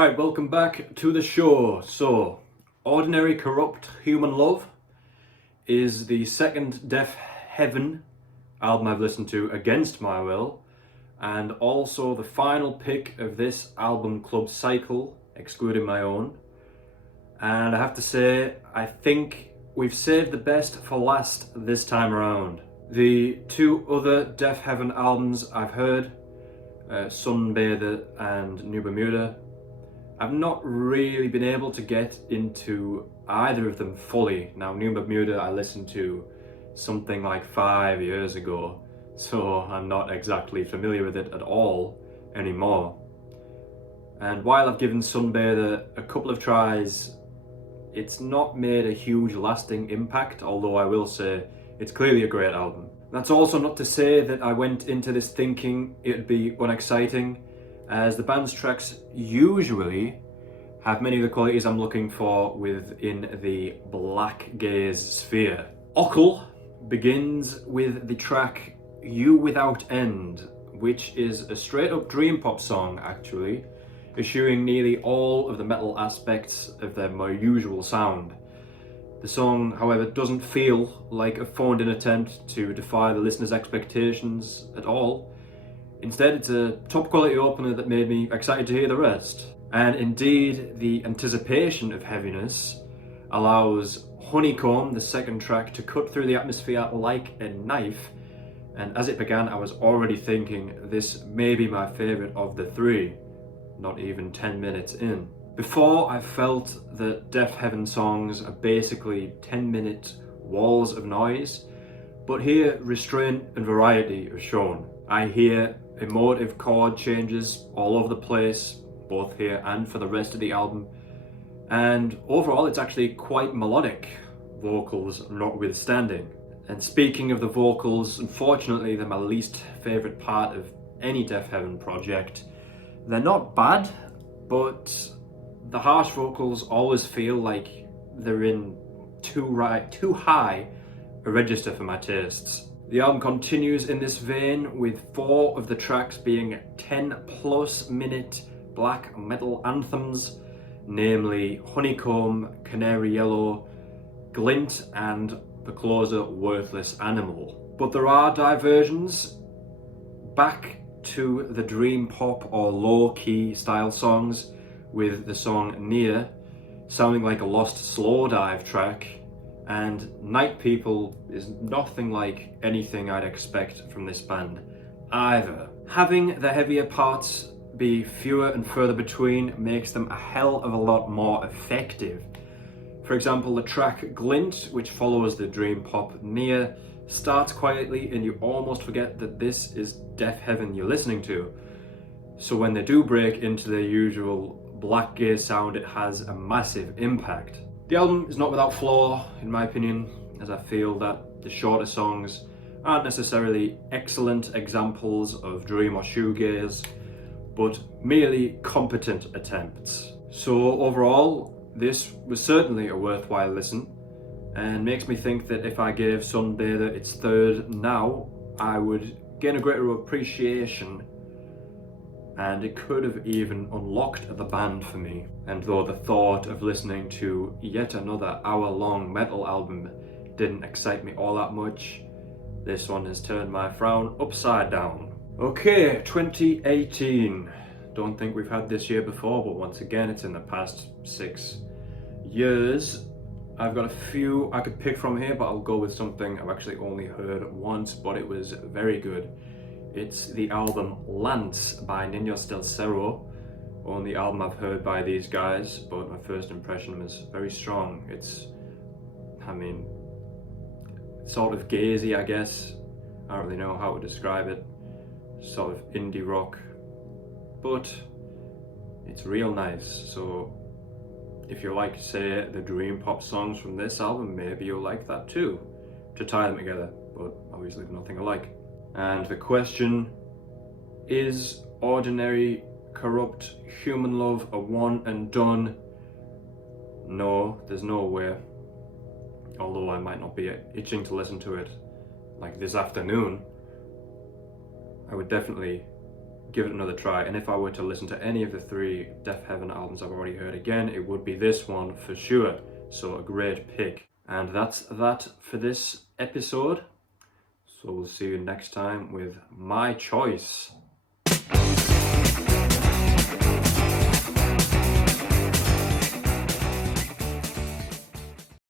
Alright, welcome back to the show. So, Ordinary Corrupt Human Love is the second Deafheaven album I've listened to against my will, and also the final pick of this album club cycle, excluding my own. And I have to say, I think we've saved the best for last this time around. The two other Deafheaven albums I've heard, Sunbather and New Bermuda, I've not really been able to get into either of them fully. Now, New Bermuda I listened to something like 5 years ago, so I'm not exactly familiar with it at all anymore. And while I've given Sunbather a couple of tries, it's not made a huge lasting impact, although I will say it's clearly a great album. That's also not to say that I went into this thinking it'd be unexciting, as the band's tracks usually have many of the qualities I'm looking for within the black gaze sphere. Ockle begins with the track You Without End, which is a straight up dream pop song actually, eschewing nearly all of the metal aspects of their more usual sound. The song, however, doesn't feel like a phoned in attempt to defy the listener's expectations at all. Instead, it's a top quality opener that made me excited to hear the rest. And indeed, the anticipation of heaviness allows Honeycomb, the second track, to cut through the atmosphere like a knife. And as it began, I was already thinking this may be my favourite of the three, not even 10 minutes in. Before, I felt that Deafheaven songs are basically 10-minute walls of noise, but here restraint and variety are shown. I hear emotive chord changes all over the place, both here and for the rest of the album, and overall it's actually quite melodic, vocals notwithstanding. And speaking of the vocals, unfortunately they're my least favourite part of any Deafheaven project. They're not bad, but the harsh vocals always feel like they're in too high a register for my tastes. The album continues in this vein, with 4 of the tracks being 10+ minute black metal anthems, namely Honeycomb, Canary Yellow, Glint, and the closer Worthless Animal. But there are diversions back to the dream pop or low-key style songs, with the song Near sounding like a lost slow dive track, and Night People is nothing like anything I'd expect from this band either. Having the heavier parts be fewer and further between makes them a hell of a lot more effective. For example, the track Glint, which follows the dream pop Near, starts quietly and you almost forget that this is Deafheaven you're listening to. So when they do break into their usual black gaze sound, it has a massive impact. The album is not without flaw, in my opinion, as I feel that the shorter songs aren't necessarily excellent examples of dream or shoegaze, but merely competent attempts. So overall, this was certainly a worthwhile listen, and makes me think that if I gave Sunbather its third now, I would gain a greater appreciation, and it could have even unlocked the band for me. And though the thought of listening to yet another hour-long metal album didn't excite me all that much, this one has turned my frown upside down. Okay, 2018. Don't think we've had this year before, but once again, it's in the past 6 years. I've got a few I could pick from here, but I'll go with something I've actually only heard once, but it was very good. It's the album Lance by Niños del Cerro, only album I've heard by these guys, but my first impression was very strong. It's sort of gazy, I guess. I don't really know how to describe it. Sort of indie rock, but it's real nice. So if you like, say, the dream pop songs from this album, maybe you'll like that too, to tie them together, but obviously nothing alike. And the question, is Ordinary Corrupt Human Love a one and done? No, there's no way. Although I might not be itching to listen to it like this afternoon, I would definitely give it another try. And if I were to listen to any of the 3 Deafheaven albums I've already heard again, it would be this one for sure. So a great pick. And that's that for this episode. So we'll see you next time with my choice